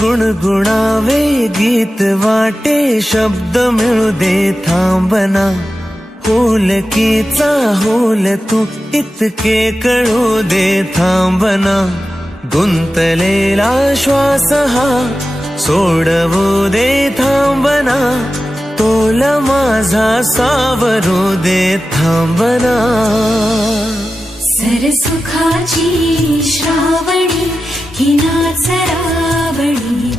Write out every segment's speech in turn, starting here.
गुणगुणावे गीत वाटे शब्द मिळू दे थांबना होलकीचा होल तू इतके कळू दे थांबना गुंतलेला श्वास हा सोडवू दे थांबना तोल माझा सावरू दे थांबना सरसुखाची श्रावणी ही नाच रावणी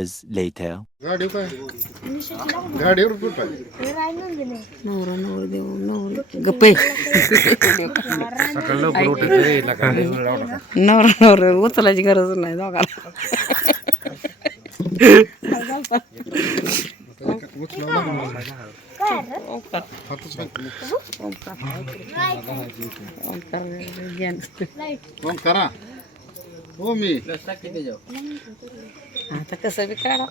hours later. गाडीवर कुठं नवरा नवर देव नवर गप्पे नवरा नवर उचलायची गरज नाही दोघाला करा हो मी आता कसं बी काढा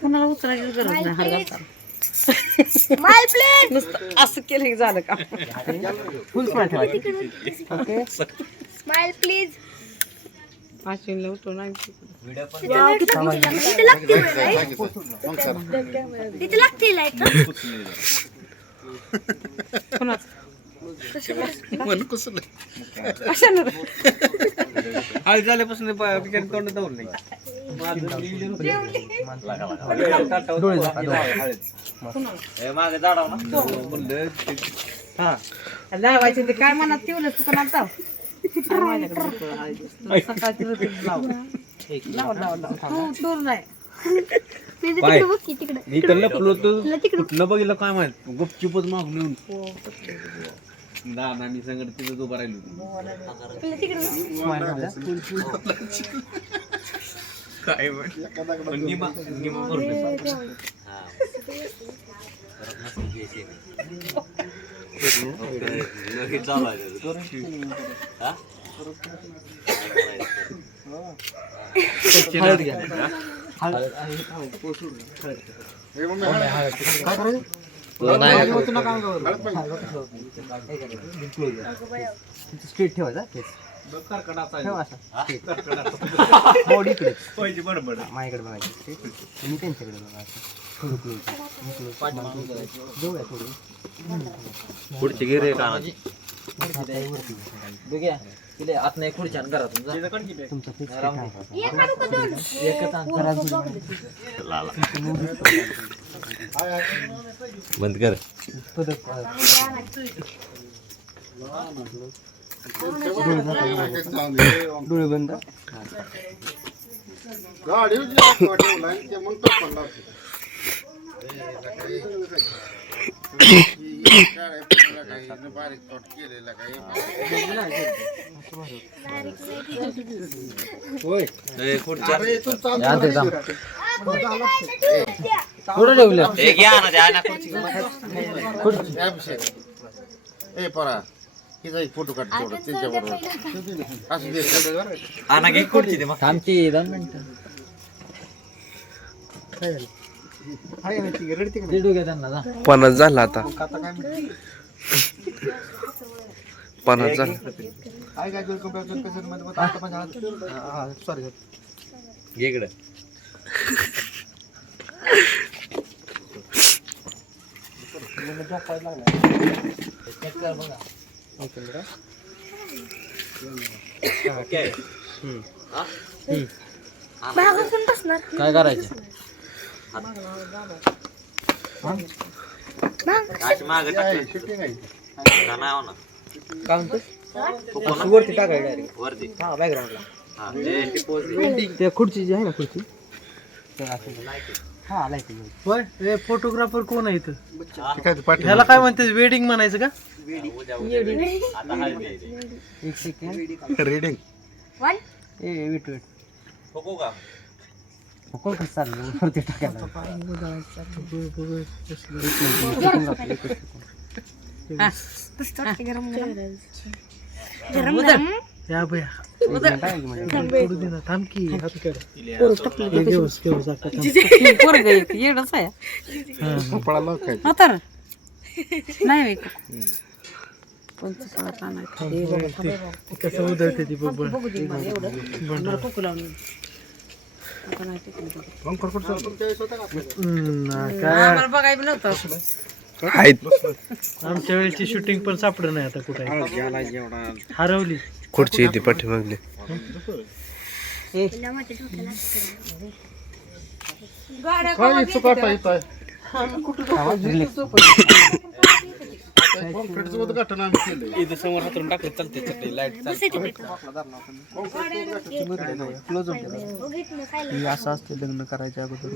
कोणाला उचलायची गरज नाही हरगाचा नुसतं असं केलं की झालं का स्माइल प्लीज पाचवीला उठून नाही तिथे लागते लाईट कशानं हळद झाल्यापासून तोंड जाऊन नाही लावायचे ते काय मनात ठेवलं तू पण आता सकाळची लाव दूर नाही मी तर लपलो कुठलं बघितलं काय माहित गुपचुपच मागून येऊन नानी संगत तिथं उभा राहिलो काय स्ट्रेट ठेवायचा माझ्याकडे बघायचं मी त्यांच्याकडे बघायचं पुढची गिरे कानाची आत नाही खुर्च्या तुमचं फिक्स बंद कर डोळे बंद बारीक तोट केलेला काही परा हिचा एक फोटो काढ तेवढं त्यांच्याबरोबर असं दे आमची 2 मिनिटं पन्नास झाला आता 50 झाला इकडे काय करायचं वरती टाकायचं बॅकग्राऊंडला त्या खुर्ची जी आहे ना खुर्ची फोटोग्राफर कोण आहे इथं ह्याला काय म्हणते वेडिंग म्हणायचं का एक सेकंड रीडिंग वेट कसं चाललं वरती टाकायला या बया थांब की येडच आहे तर नाही कसं उधळते ती बघ बघाय नव्हतं आमच्या वेळेची शूटिंग पण सापडलं नाही आता कुठे हरवली खुर्ची येते पाठीमागली काय चुकाटा येत आहे कॉन्क्रीटचं उद्घाटन आम्ही केलंय. इथं समोर हातरून टाकलं चालते चटई लाईट चालते. क्लोज होते असं असते लग्न करायच्या अगोदर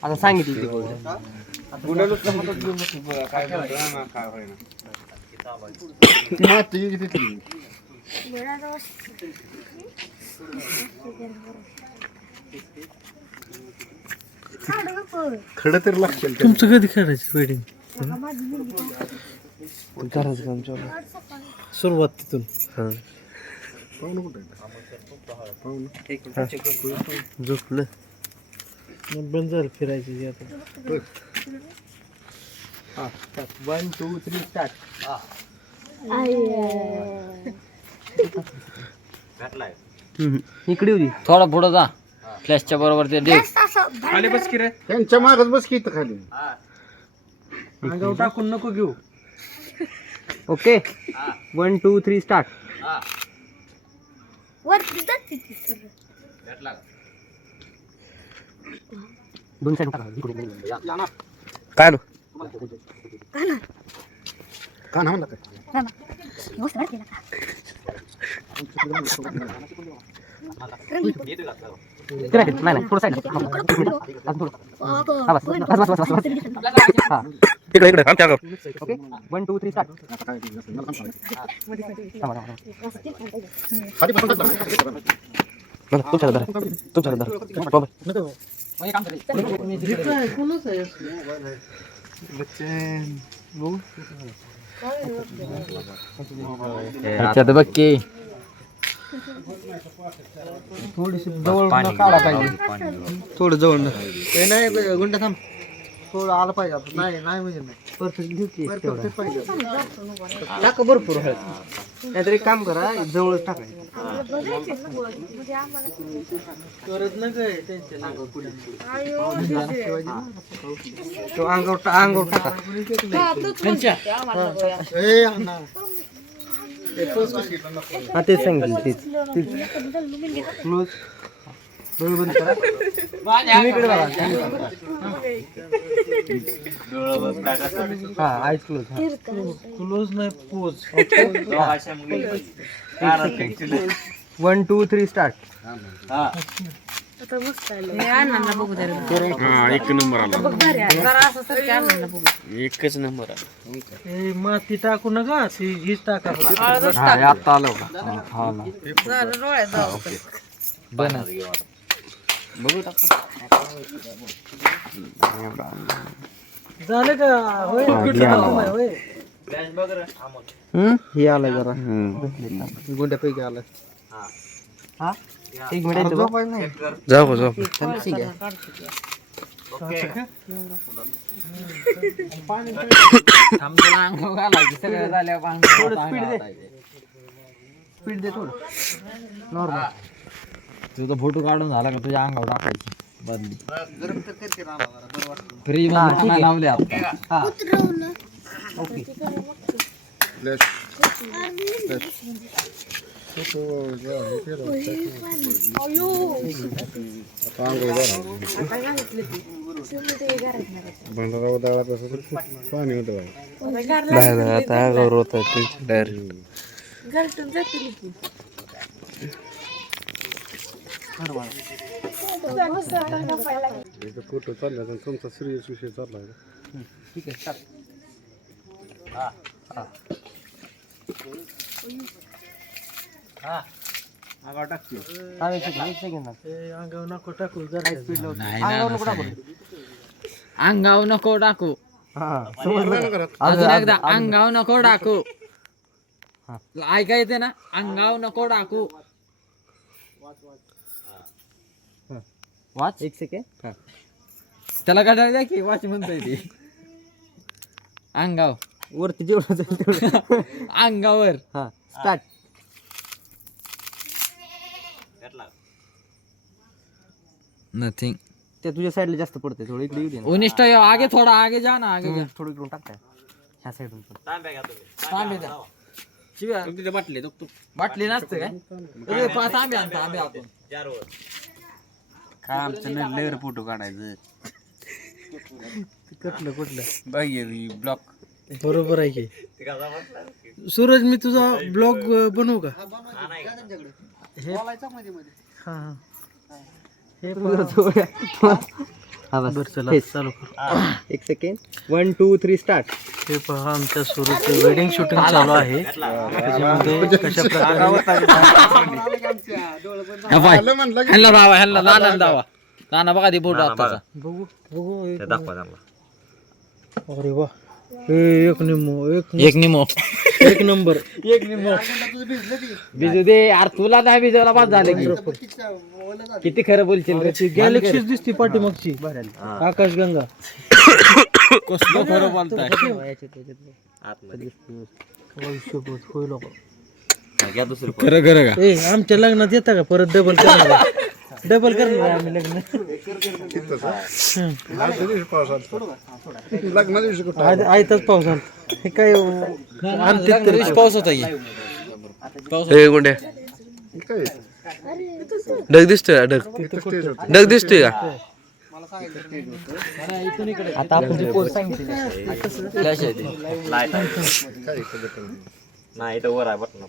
आता सांगितलं माती तिथली. खडं तर लागतील. तुमचं कधी करायचं वेडिंग करायचं काम चालू. सुरुवात तिथून पाहुणं कुठे झोपलं. मग बंद झालं फिरायची आता 1 2 3 स्टार्ट. इकडे होती थोडा पुढं जा फ्लॅशच्या बरोबर ते डेक आले बस की रे. त्यांच्या मागच बस की इथं खाली. अंगावर टाकून नको घेऊ. Okay 1 2 3 start. दोन साईड टाका. काय नो का ना म्हणलं काय नाही थोडं साईड इकडे इकडे आमच्या गाव. Okay 1 2 3 start. तुमच्या तुमच्या अच्छा बघ की थोडीशी जवळ काढा पाहिजे. थोडं जवळ नाही गुंडा थांब. थोडं आलं पाहिजे आपण. नाही नाही म्हणजे नाही परफेक्ट घेऊ की टाका भरपूर हळद. नाहीतर एक काम करा जवळच टाकायचं. करत ना काय तो अंगावर टाका. हा तेच सांगितलं तेच क्लोज डोळे बंद करा. तुम्ही इकडे बघा. हा आईज क्लोज. क्लोज नाही पोज. 1 2 3 स्टार्ट. एक नंबर आला. एकच नंबर आला. माती टाकू नका हीच टाका. आता आलं झालं का होय होय. हे आलंय जरा गुंड्यापैकी आलं. हा 1 मिनिट जाऊ जाऊ. स्पीड दे थोडं नॉर्मल. तुझा फोटो काढून झाला का तुझ्या अंगावर टाकायची बदली फ्री लावले आता. ओके पाणी होतं नाही आता अंगावर होत डायरेक्ट. फोटो चालला तर तुमचा सिरियस विषय चालला. ठीक आहे स्टार्ट. अंगावर टाकते. अंगावर नको टाकू जरा स्पीड लावतो. अंगावर नको टाकू. अंगाव नको टाकू. हा समजलं. अजून एकदा अंगाव नको टाकू. ऐका येते ना अंगाव नको टाकू वाच 1 सेकंड. त्याला काढायला द्या की वाच म्हणतोय ती अंगाव वरती जेवढं जाईल तेवढं. अंगावर हा स्टार्ट. नथिंग ते तुझ्या साईडला जास्त पडते थोडं इकडे येऊ दे ना. उनिष्ट आगे थोडा आगे जा ना आगे जा थोडं इकडून टाकताय ह्या साईडून पण. तांबे द्या शिव्या तिथे बाटली तो बाटली नसते काय तांबे आणता तांबे आपण काय आमचं लेअर फोटो काढायचं कुठलं बाई ब्लॉक बरोबर आहे की सूरज मी तुझा ब्लॉग बनवू का हा हा बस. बरं चला चालू कर. 1 सेकंड. 1 2 3 स्टार्ट. हे पहा आमच्या सूरजचं वेडिंग शूटिंग चालू आहे त्याच्यामध्ये कशा प्रकारे ह्यांना दावा ह्यांना नाना दावा नाना बघा ती फोटो आताचा बघू अरे वा एक निमो एक नंबर बिजू दे यार तुला नाही बिजवला बाद झाले की किती खरं बोलशील रे गॅलेक्सीच दिसती पाठीमागची आकाशगंगा कसलं खरं बोलताय होईल खरं खरं का ए आमच्या लग्नात येता का परत डबल करणार आहे आम्ही लग्न आयताच पाऊस आला हे काय पाऊस होता की हे गुंड्या ढग दिसतोय का ढग दिसतोय का आता आपण जी पोस्ट सांगितली फ्लॅश आहे ते नाही तर वर आहे बटन